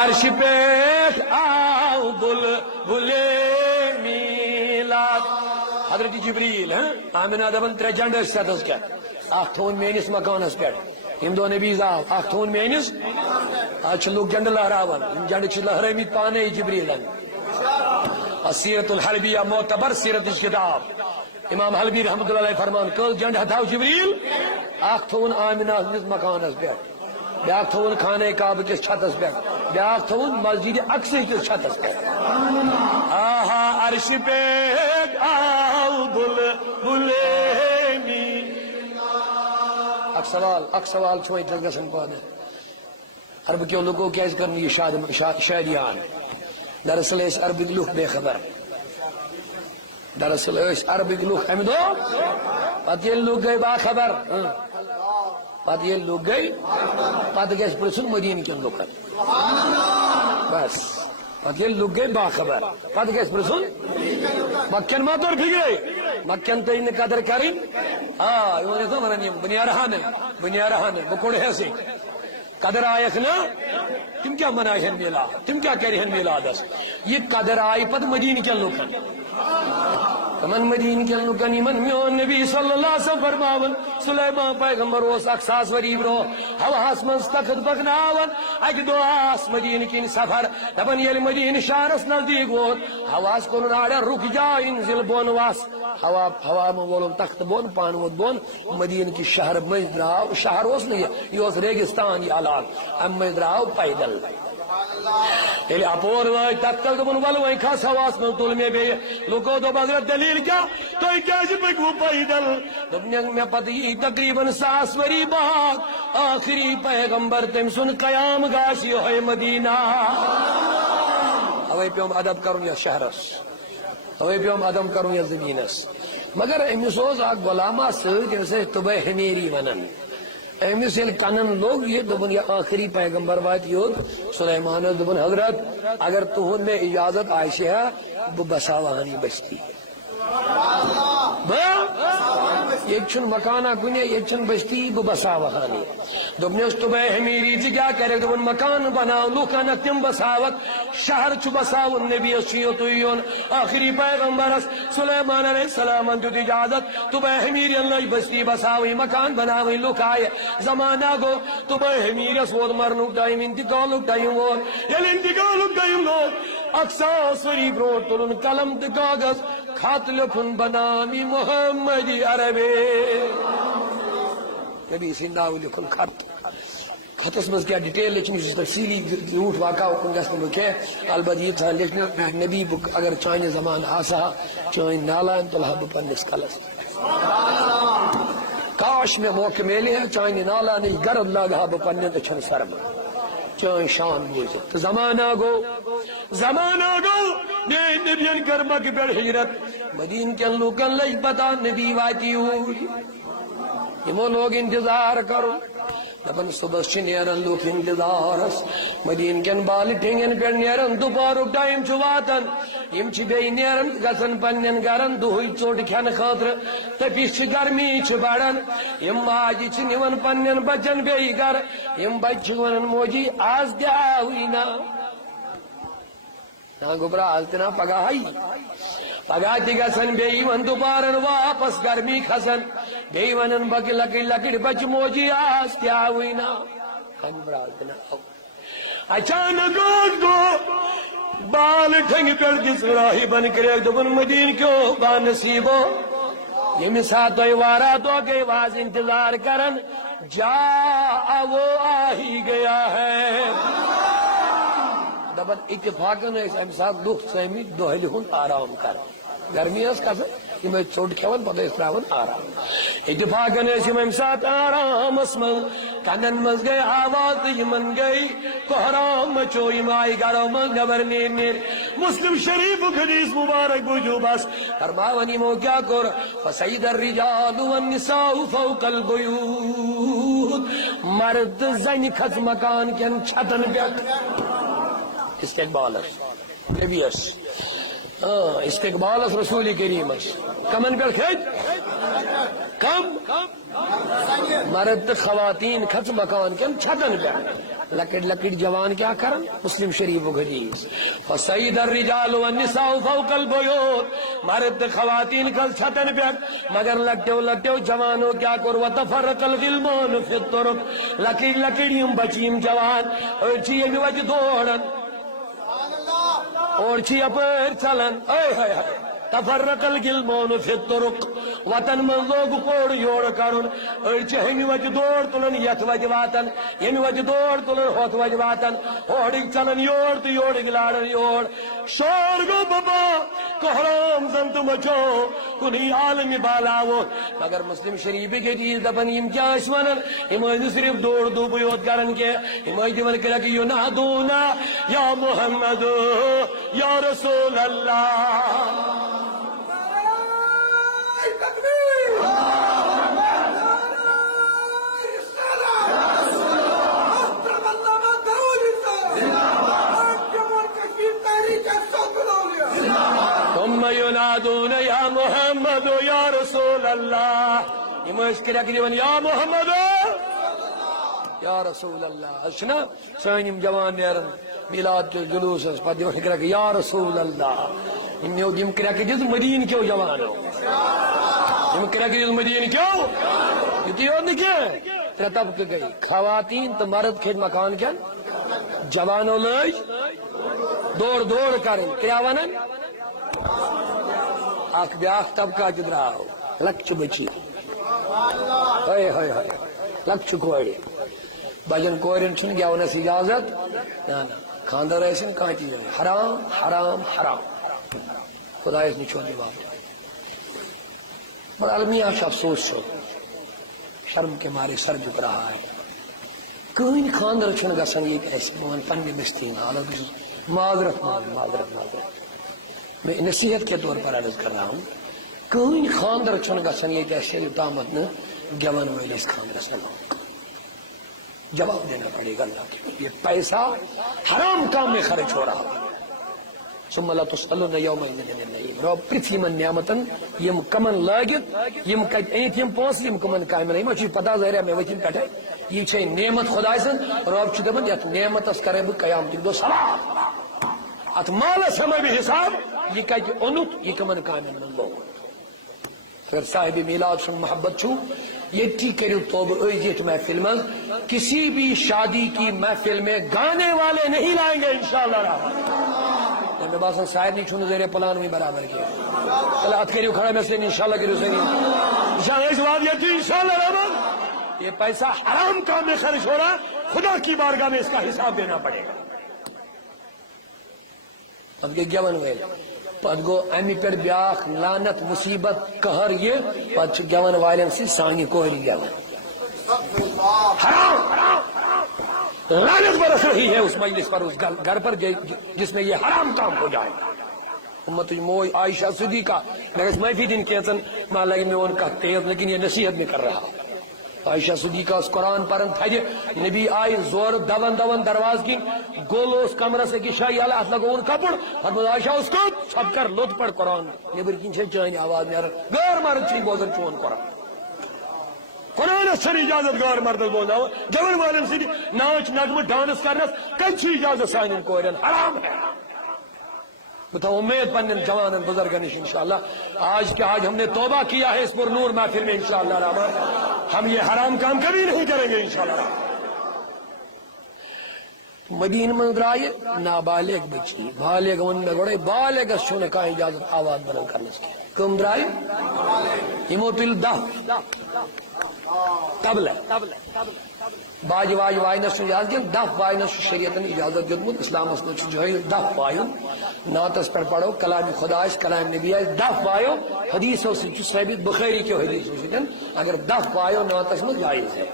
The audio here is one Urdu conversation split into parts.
عرش پہ آؤ بلبل میلاد حضرت جبریل آمنہ دبن ترے جنڈ سیدس کیا اخ تھون میانس مکانس پہ ہم دو نبی زاو اخ تھون میانس آج لوگ جنڈ لہراون جنڈ لہرمت پانے جبریلن سیرت الحلبیہ معتبر سیرت کتاب امام حلبی رحمۃ اللہ علیہ فرمان کل جنڈ ہتھاو جبریل اخ تھون آمنہ ہندس مکانس پہ بیاکھ تھون خانہ کعبہ کس چھتس پہ بیاکھ تھون مسجد اقصی کس چھتس پہ آہا عرش پہ آؤ بلبل اک سوال چھوئی تک گسن پانے عرب کیوں لوگوں کیس کرنی یہ شادیان دراصل اس عربک لوگ بے خبر دراصل اس عربک لوگ ہم دو پتہ یہ لوگ گئے باخبر پتہ یہ لوگ گئے پتہ گیس پرسن مدین کن لوکن بس پتہ یہ لوگ گئے باخبر پتہ گیس پرسن مکن ماتور پھگرے مکن تو ان قدر کریں یہ تو ونان بنیارہان بکوڑ ہے سے قدر آیخ نا تم کیا منائہن میلاد تم کیا کرہن میلادس یہ قدر آئی پت مدین کن لوکن تمن مدین کن لوکن یمن میون نبی صلی اللہ علیہ وسلم فرماون سلیمان پیغمبر اس اکساس وری برو ہواس من تخت بکناون اک دو آس مدین کن سفر دپن یل مدین شہرس نزدیک ووت ہواس کون آڑا رک جا انزل بون واس ہوا میں وولم تخت بون پان ووت بون مدین کی شہر مز دراو شہر اس نہیں یہ اس ریگستان یہ علاق ام مز دراو پیدل یل اپور وای تکل دبن ول وای کھس ہواس میں تل میں بے لوگو دو حضرت دلیل کیا تو کیا پکو پیدل دنیا میں پتہ تقریباً 100 وری بعد آخری پیغمبر تم سن قیام گاسی ہوئے مدینہ اوے پیوم ادب کروں یا شہرس اوے پیوم ادب کروں یا زمینس مگر امس اوس اک غلامہ ست جیسے تبے ہمیری ونن امس یل کنن لوگ یہ دبن یہ آخری پیغمبر وات یوت سلیمان دبن حضرت اگر تہن میں اجازت عائشہ بہ بساوہانی بستی یہ مکانہ کنے یہ بستی بہ بساوہانی دبنس تبے ہمیری تھی کیا کرے دبن مکان بناو لوکن تم بساوت شہر چھ بساون نبی اسیت یون آخری پیغمبرس سلیمان علیہ السلام دیت اجازت تبے ہمیری اللہ بستی بساوی مکان بناوی لوکائے زمانہ گو تبے ہمیرس وود مرنک ٹائم انتقالک ٹائم وود یل انتقالک ٹائم لوگ اکساس وری بروٹ تلن قلم تہ کاغذ خط لکھن بنامی محمد عربی نبی سی ناو لکھن خط خطس مز کیا ڈیٹیل لکھنی تفصیلی جھوٹ واقع کن گس لکھے البتہ یہ تھا لکھنا نبی بک اگر چانہ زمان آسا چان نالان تلہ بہ پنس کلس کاش میں موقع ملے چانہ نالان گرد لاگا بہ پنن اچھن سرم چان شان بوزت زمانہ گو نبیان کرمک پر ہجرت مدین کے لوکن لج پتا نبی واتی ہوئی یمو لوگ انتظار کرو دپن صبح چھ نیرن لوگ انتظارس مدین کن بال ٹھنگن پہ نیرن دوپہرک ٹائم چھ واتن یم چھ بی نیرن گژھن پنن گرن دہوئی ژوٹ کھین خاطر تپس چھ گرمی چھ بڑن یم ماجہ چھ نون پنن بچن بی گر یم بچہ ونن موجی آز دے آوی نا گبرا آز تنا پگہ ہائی پگہ تہ گژھن بی ون دوپہرن واپس گرمی کھسن بی ونن بک لکڑ لکڑ بچ موجی آز تہ آوی نا گبرا آز تنا اچانک گو بال ٹھنگ پہ کس راہبن کرے دبن مدین کیوں با نصیبو یم ساتھ تو وارا تو گئی واز انتظار کرن جا وہ آ ہی گیا ہے دبن اتفاقن ام سات لوگ سمی دہل ہند آرام کر گرمی کھسان یم ژوٹ کھیون پتہ تراون آرام اتفاقن ام سات آرامس من کنن مز گئی آواز یمن گئی کوحرام مچو یم آئی گرو من نبر نیر مسلم شریف حدیث مبارک بوجو بس فرماون یمو کیا کر فسید الرجال والنساء فوق البیوت مرد زن کھس مکان کن چھتن پہ استقبال نبیس استقبال رسول کریم کمن پہ کھت کم مرد تو خواتین کھت مکان کن چھتن پہ لکٹ لکٹ جوان کیا کرن مسلم شریف و حدیث فسید الرجال والنساء فوق البیوت مرد تو خواتین کھت چھتن پہ مگر لکٹو جوانوں کیا کر وتفرق الغلمان فی الطرق لکٹ لکٹ یم بچیم جوان اور چی یہ وجہ دوڑن اور چی اپر چلن تفرق الغلمان فی الطرق وطن من لوگ کوڑ یوڑ کرن اڑچ ہمی وجہ دوڑ تلن یت وجہ واتن یمی وجہ دوڑ تلن ہوت وجہ واتن ہوڑک چلن یوڑ تو یوڑک لارن یوڑ شور گو بابا کحرام زنت مچو کنی عالمی بالاو مگر مسلم شریفی کے چیز دپن یم کیا اس ونن ہمیں صرف دوڑ دو بیوت کرن کے ہمیں دیون کرا کہ ینادونا یا محمد یا رسول اللہ ثم ينادون يا محمد يا رسول الله يمشكلك يا محمد يا رسول الله اشنا سانيم جوان نيرن ميلاد جلوس پتہ فکرك يا رسول الله انو دم کرك جس مدين کیو جوانو دم کرك جس مدين کیو يتيون نکے ترتب گئی خواتین تو مرد کھیت مکان کیا جوانو لئی دوڑ دوڑ کرن کیا ونن اخ بیاخ طبقہ جدراو لکچ بچی ہائے ہائے ہائے لکچ کوڑی بجن کورن چھن گیونس اجازت نا خاندر ایسن کانتی جائے حرام حرام حرام خدا اس نچون جواب بڑا علمی آش افسوس چھو شرم کے مارے سر جھک رہا ہے کوئی خاندر چھن گا سنگیت ایسی موان پنگی بستین حالت معذرت معذرت میں نصیحت کے طور پر عرض کر رہا ہوں کوئی خاندر چھن گا سنگیت ایسی اتامت نے گیون ویلی اس خاندر سے جواب دینا پڑے گا اللہ کے یہ پیسہ حرام کام میں خرچ ہو رہا ہے ثم لا تسألون يوم الدين رب پرتھی من نعمتن یم کمن لاگت یم کت اینت یم پونس یم کمن کامن یم چھ پتہ ظاہر میں وچن پٹھے یہ چھ نعمت خدا سن رب چھ دپن یت نعمت اس کرے بہ قیامت دو ثواب ات مال سمے بھی حساب یہ کت اونت یہ کمن کامن من لوگ پھر صاحب میلاد سن محبت چھو یہ ٹھیک کرو توبہ ایجت محفل میں کسی بھی شادی کی محفل میں گانے والے نہیں لائیں گے انشاءاللہ رحمت میں باسن شاید نہیں چھونے زیر پلان میں برابر کیا چلے ہاتھ کریو کھڑا میں سے انشاءاللہ کریو سے نہیں انشاءاللہ اس بات یہ تھی انشاءاللہ رحمت یہ پیسہ حرام کام میں خرچ ہو رہا خدا کی بارگاہ میں اس کا حساب دینا پڑے گا اب یہ گیون ہوئے پت گو امی پر بیاخ لانت مصیبت قہر یہ پت گیون والن سے سانی کوئی گیون حرام لعنت برس رہی ہے اس مجلس پر اس گھر پر جس میں یہ حرام کام ہو جائے امت موئی عائشہ صدیقہ میں میں بھی دن کہتن ماں لگی میں ان کا تیز لیکن یہ نصیحت میں کر رہا عائشہ صدیقہ اس قرآن پرن تھے نبی آئی زور دون درواز کی گولو اس کمرہ سے کی شاہی اللہ لگو ان کپڑ حضرت عائشہ اس کو چھپ کر لط پڑ قرآن نبر کی چاہیے آواز میں غیر مرد چی بوزن چون قرآن قرآن سر اجازت غیر مرد بولنا ہو جوان والن سے ناچ نغم ڈانس کرنس کچھ اجازت سانن کورن حرام ہے بتاؤ امید پنن جوان بزرگن انشاءاللہ آج کے آج ہم نے توبہ کیا ہے اس پر نور محفل میں انشاءاللہ رحمان ہم یہ حرام کام کبھی نہیں کریں گے انشاءاللہ مدین من درائے نابالغ بچی بالغ ان میں گوڑے بالغ سن کا اجازت آواز بلند کرنے سے کم درائے ہمو پل دہ قبل باج واج وائنس اجازت دف وائنس شریعت اجازت دیتمت اسلام اس جو ہے دف وائن ناتس پر پڑھو کلام خدا اس کلام نبی ہے دف وائو حدیث ہو سچ ثابت بخاری کے حدیث ہو سچن اگر دف وائو ناتس میں جائز ہے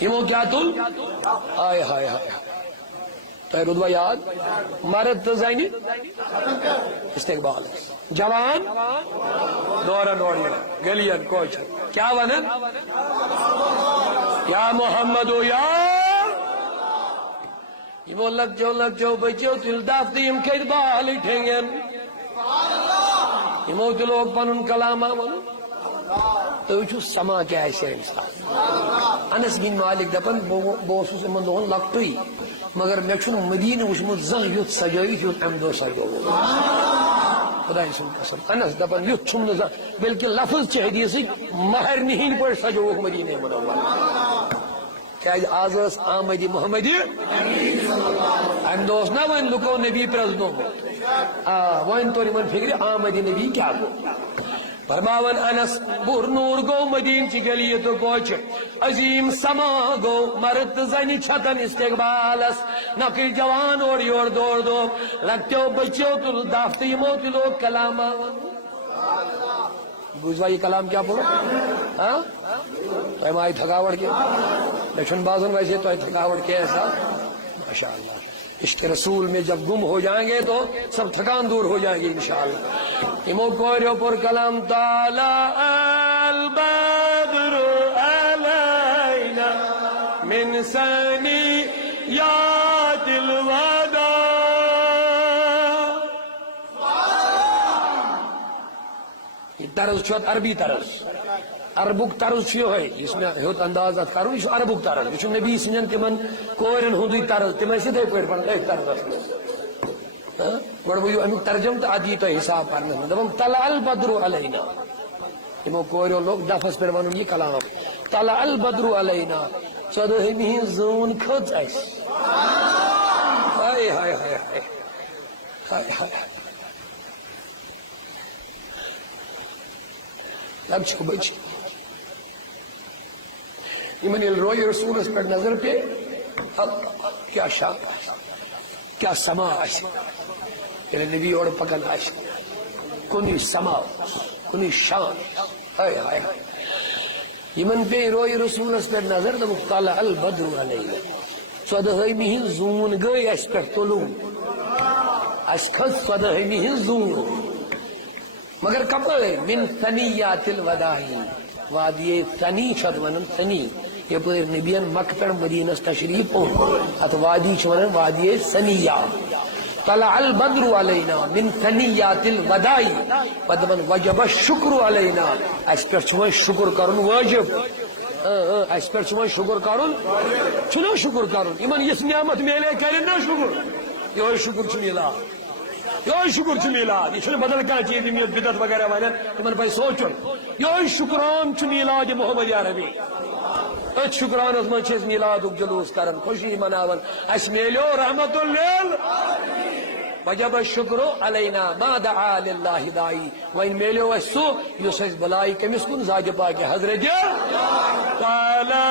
ہمو کیا تل آئے ہائے ہائے تو رضوہ یاد مرد زینی استقبال جوان دورا دوڑی گلین کوچ کیا ونن یا محمد یمو لکچو بچو تل دف تو یم کھت بال ٹھنگن یمو تہ لوگ پن کلام ون تو وچو سما کیا انسان انس بن مالک دپان بہت ان دہن لکٹی مگر مے مدینہ وچمت زن یت سجائت یت ام دہ سجو خدا سن قسم انس دپان یت چھم نہ بلکہ لفظ چہ حدیث مہرنہ ہند پہ سجوک مدینہ منور کیا آز آمد محمد ام دہ نا ون لکو نبی پرزنومت ون تور ان فکر آمد نبی کیا گو فرماون انس بر نور گو مدین چی گلی تو کوچ عظیم سما گو مرد زنی چھتن استقبالس نقل جوان اور یور دور دو لگتو بچو تو دافت یمو تو لوگ کلام بوجھوا یہ کلام کیا پڑھو ہاں تو ہماری تھکاوٹ کیا لیکن بازن ویسے تو تھکاوٹ کیا ایسا ماشاءاللہ عشق رسول میں جب گم ہو جائیں گے تو سب تھکان دور ہو جائیں گے انشاءاللہ امو کوریو پر کلام طالع البدر علینا من ثنیات الوداع یہ طرز چھوت عربی طرز عربک طرز چھو ہے اس میں ہوت اندازہ کرو اس عربک طرز اس نبی سنن تمن کورن ہندی طرز تمہیں سیدھے کوئی پڑھ ایک طرز گوڑ بھئی امی ترجم تا عدی تو حساب پرنے دبم طلع البدر علینا امو کوریو لوگ دفس پر ونن یہ کلام طلع البدر علینا چودہمی زون کھت ایس ہائے ہائے ہائے ہائے ہائے اب چھو بچی یمن روی رسول اس پر نظر پہ کیا شان کیا سما آش یعنی نبی اور پکن آش کنی سما کنی شان ہائے ہائے یمن پہ روی رسول اس پر نظر تو طلع البدر علیہ چودہمی زون گئی اس پر طلوع اس کھت چودہمی زون مگر کپڑ من ثنیات الوداعی وادی ثنی شد ونن ثنی یہ پر نبیان مکہ پر مدینہ تشریف ات وادی چون وادی ثنیہ طلع البدر علینا من ثنیات الوداعی پدمن وجب الشکر علینا اس پر چون شکر کرن واجب اس پر چون شکر کرن چون شکر کرن ایمن اس نعمت میلے کرن نہ شکر یہ شکر چمیلا یہ شکر چھ میلاد یہ بدل کیا چیز بدعت وغیرہ ونان تمن پہ سوچن یہ شکران چھ میلاد محمد عربی ات شکرانس من میلاد جلوس کرن خوشی مناون اس میلو رحمت لل وجب الشکر علینا ما دعا للہ دائی وین میلو اس سو یس بلائی کمس کن زاج پاک حضرت طلع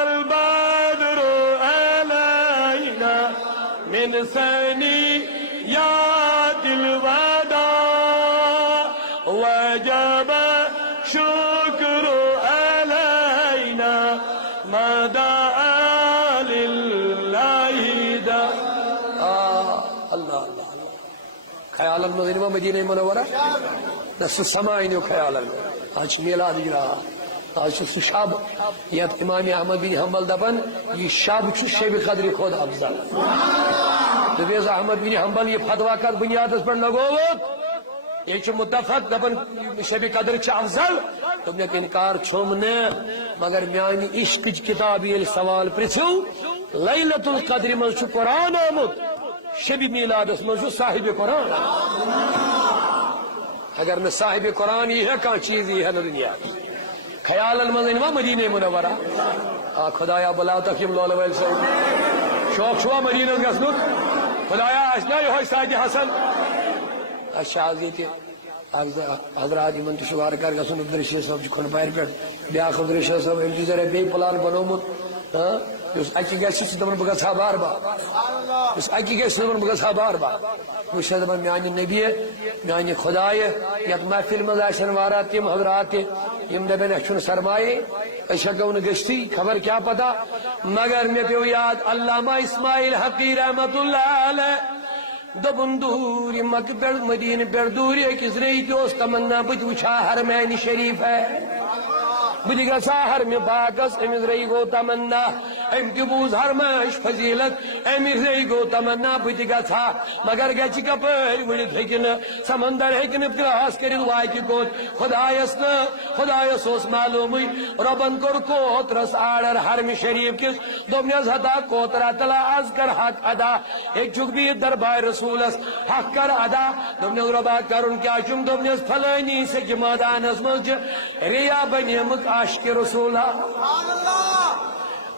البدر علینا من ثنیات الوداع وجب شکر علینا ما دعا للہ دا اللہ اللہ خیال المدینہ مدینہ منورہ دست سمائنی خیال المدینہ آج میلاد اجرا آج شب یہ امام احمد بن حنبل دپن یہ شب شب قدر خود افضل تو احمد بن حنبل یہ فتوا کر بنیاد پر لگوت یہ متفق دپن شب قدر افضل تم نے انکار چھوم نے مگر میانی عشق کتاب یہ سوال پرسو لیلۃ القدر من قرآن آمد شب میلاد من صاحب قرآن اگر میں صاحب قرآن یہ ہے کہاں چیز یہ ہے دنیا خیال المدینہ مدینہ منورہ خدایا بلا تقیم لول ویل سے شوق شوا مدینہ گسنت خدایا اشنا یہ ساجد حسن اشازی تے حضرات من شوار کر گسن عبدالرشید صاحب کھن باہر پہ بیا عبدالرشید صاحب ام ذرا بے پلان بنومت اس اکی گسی دمن بگسا بار بار اس اکی گسی دمن بگسا بار بار مشہد دمن میانی نبی میانی خدای یک محفل مزاشن وارات تیم حضرات یم دبن اچھن سرمائے اشکون گشتی خبر کیا پتا مگر میں پیو یاد علامہ اسماعیل حقی رحمت اللہ علیہ دبن دور مکہ پر مدینہ پر دور ایک ازرئی دوست تمنا بچ وچھا حرمین شریف ہے بدی گژھا حرمہِ پاکس أمِس رٔیہِ گوٚو تمنا أمۍ تہِ بوٗز حرمٕچ فضیٖلت أمِس رٔیہِ گوٚو تمنا بہٕ تہِ گژھا مگر گژھِ کپٲرۍ وٕڑِتھ ہیٚکہِ نہٕ سمندر ہیٚکہِ نہٕ کراس کٔرِتھ واتہِ کوٚت خۄدایس اوس معلوٗمٕے رۄبن کوٚر کوترس آرڈر حرمہِ شریٖف کِس دوٚپنس ہتا کوترا تلا آز کر حق ادا ہیٚکہِ چھُکھ بِہِتھ دربار رسوٗلس حق کر ادا دوٚپنس رۄبا کرُن کیٛاہ چھُم دوٚپنس فلٲنی سٮ۪کہِ مٲدانس منٛز چھِ ریا بنیمٕژ عاشقِ رسوٗلا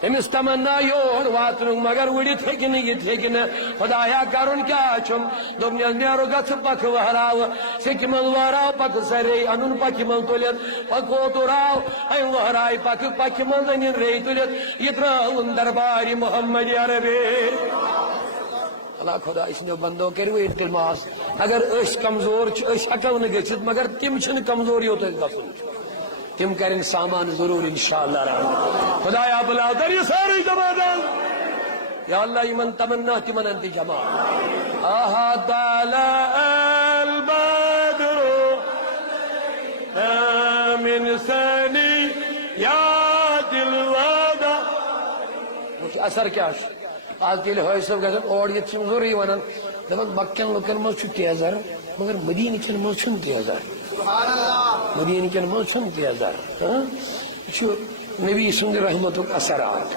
أمِس تمنا یور واتنُک مگر وٕڑِتھ ہیٚکہِ نہٕ یِتھ ہیٚکہِ نہٕ خۄدایا کرُن کیٛاہ چھُم دوٚپنس نیرو گژھٕ پکھٕ وہراوٕ سٮ۪کہِ منٛز وہراو پکھٕ سۄ ریٚیہِ اَنُن پکھِ منٛز تُلِتھ پتہٕ کوتُر آو أمۍ وہرایہِ پکھِ منٛز أنِن ریٚیہِ تُلِتھ یہِ ترٛٲوُن دربارِ محمد عربی اللہ خدا سٕنٛدیو بندو کٔرِو التماس اگر أسۍ کمزور چھِ أسۍ ہٮ۪کو نہٕ گٔژھِتھ مگر تِم چھِنہٕ کمزور یوت اَسہِ گژھُن چھُ تم کریں سامان ضرور انشاءاللہ رحمت خدایا بلا در یہ ساری جماعتان یا اللہ یمن تمنا تمن انت جماع آہا طالع البدر من ثنیات الوداع اثر کیا آج تیل ہوئی سب گژھن اور یہ ضروری ونان دپان مکن لکن مز چھ تیزر مگر مدینہ چن مز چھن تیزر مدینہ کن مز چھن تیزر یہ نبی سند رحمتک اثرات